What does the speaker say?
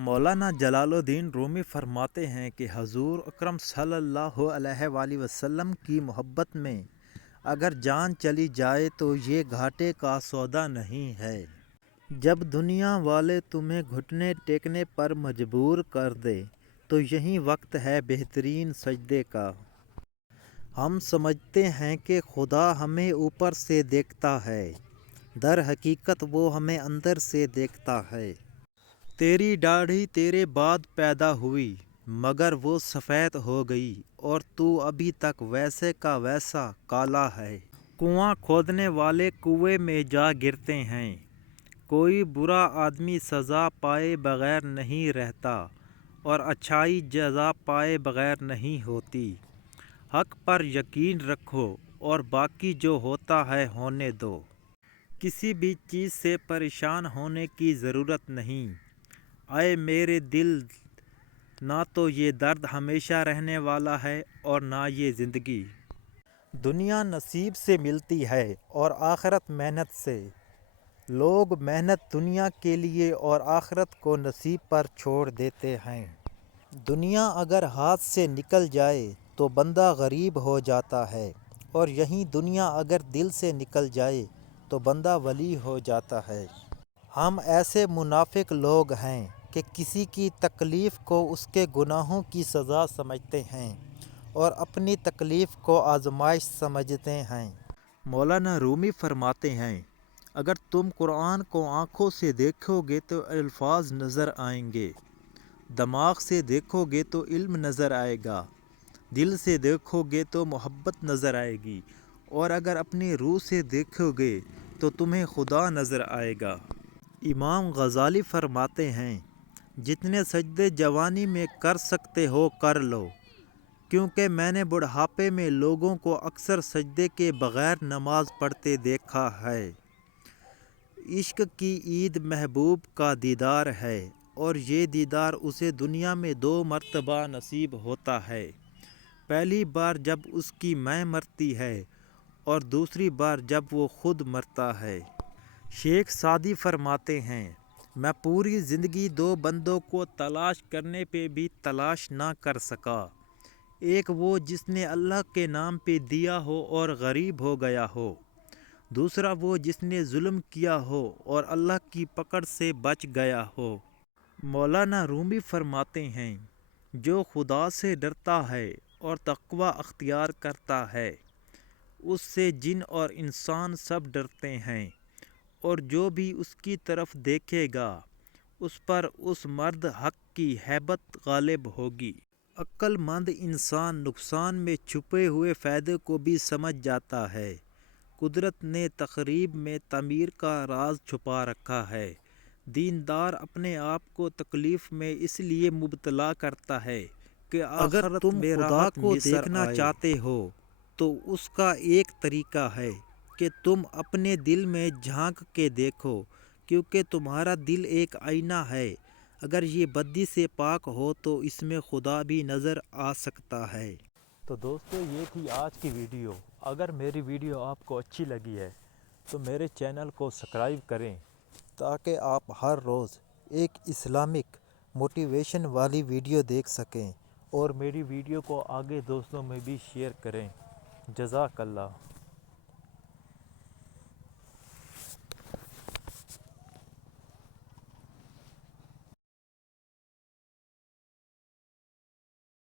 مولانا جلالالدین رومی فرماتے ہیں کہ حضور اکرم صلی اللہ علیہ وآلہ وسلم کی محبت میں اگر جان چلی جائے تو یہ گھاٹے کا سودا نہیں ہے۔ جب دنیا والے تمہیں گھٹنے ٹیکنے پر مجبور کر دے تو یہی وقت ہے بہترین سجدے کا۔ ہم سمجھتے ہیں کہ خدا ہمیں اوپر سے دیکھتا ہے، در حقیقت وہ ہمیں اندر سے دیکھتا ہے۔ تیری داڑھی تیرے بعد پیدا ہوئی مگر وہ سفید ہو گئی اور تو ابھی تک ویسے کا ویسا کالا ہے۔ کنواں کھودنے والے کنویں میں جا گرتے ہیں۔ کوئی برا آدمی سزا پائے بغیر نہیں رہتا اور اچھائی جزا پائے بغیر نہیں ہوتی۔ حق پر یقین رکھو اور باقی جو ہوتا ہے ہونے دو۔ کسی بھی چیز سے پریشان ہونے کی ضرورت نہیں۔ اے میرے دل، نہ تو یہ درد ہمیشہ رہنے والا ہے اور نہ یہ زندگی۔ دنیا نصیب سے ملتی ہے اور آخرت محنت سے۔ لوگ محنت دنیا کے لیے اور آخرت کو نصیب پر چھوڑ دیتے ہیں۔ دنیا اگر ہاتھ سے نکل جائے تو بندہ غریب ہو جاتا ہے اور یہی دنیا اگر دل سے نکل جائے تو بندہ ولی ہو جاتا ہے۔ ہم ایسے منافق لوگ ہیں کہ کسی کی تکلیف کو اس کے گناہوں کی سزا سمجھتے ہیں اور اپنی تکلیف کو آزمائش سمجھتے ہیں۔ مولانا رومی فرماتے ہیں اگر تم قرآن کو آنکھوں سے دیکھو گے تو الفاظ نظر آئیں گے، دماغ سے دیکھو گے تو علم نظر آئے گا، دل سے دیکھو گے تو محبت نظر آئے گی اور اگر اپنی روح سے دیکھو گے تو تمہیں خدا نظر آئے گا۔ امام غزالی فرماتے ہیں جتنے سجدے جوانی میں کر سکتے ہو کر لو، کیونکہ میں نے بڑھاپے میں لوگوں کو اکثر سجدے کے بغیر نماز پڑھتے دیکھا ہے۔ عشق کی عید محبوب کا دیدار ہے اور یہ دیدار اسے دنیا میں 2 مرتبہ نصیب ہوتا ہے، پہلی بار جب اس کی ماں مرتی ہے اور دوسری بار جب وہ خود مرتا ہے۔ شیخ سعدی فرماتے ہیں میں پوری زندگی 2 بندوں کو تلاش کرنے پہ بھی تلاش نہ کر سکا، ایک وہ جس نے اللہ کے نام پہ دیا ہو اور غریب ہو گیا ہو، دوسرا وہ جس نے ظلم کیا ہو اور اللہ کی پکڑ سے بچ گیا ہو۔ مولانا رومی فرماتے ہیں جو خدا سے ڈرتا ہے اور تقوی اختیار کرتا ہے اس سے جن اور انسان سب ڈرتے ہیں اور جو بھی اس کی طرف دیکھے گا اس پر اس مرد حق کی ہیبت غالب ہوگی۔ عقل مند انسان نقصان میں چھپے ہوئے فائدے کو بھی سمجھ جاتا ہے۔ قدرت نے تخریب میں تعمیر کا راز چھپا رکھا ہے۔ دیندار اپنے آپ کو تکلیف میں اس لیے مبتلا کرتا ہے کہ اگر تم خدا کو دیکھنا چاہتے ہو تو اس کا ایک طریقہ ہے کہ تم اپنے دل میں جھانک کے دیکھو، کیونکہ تمہارا دل ایک آئینہ ہے، اگر یہ بدی سے پاک ہو تو اس میں خدا بھی نظر آ سکتا ہے۔ تو دوستو یہ تھی آج کی ویڈیو۔ اگر میری ویڈیو آپ کو اچھی لگی ہے تو میرے چینل کو سبسکرائب کریں تاکہ آپ ہر روز ایک اسلامک موٹیویشن والی ویڈیو دیکھ سکیں اور میری ویڈیو کو آگے دوستوں میں بھی شیئر کریں۔ جزاک اللہ۔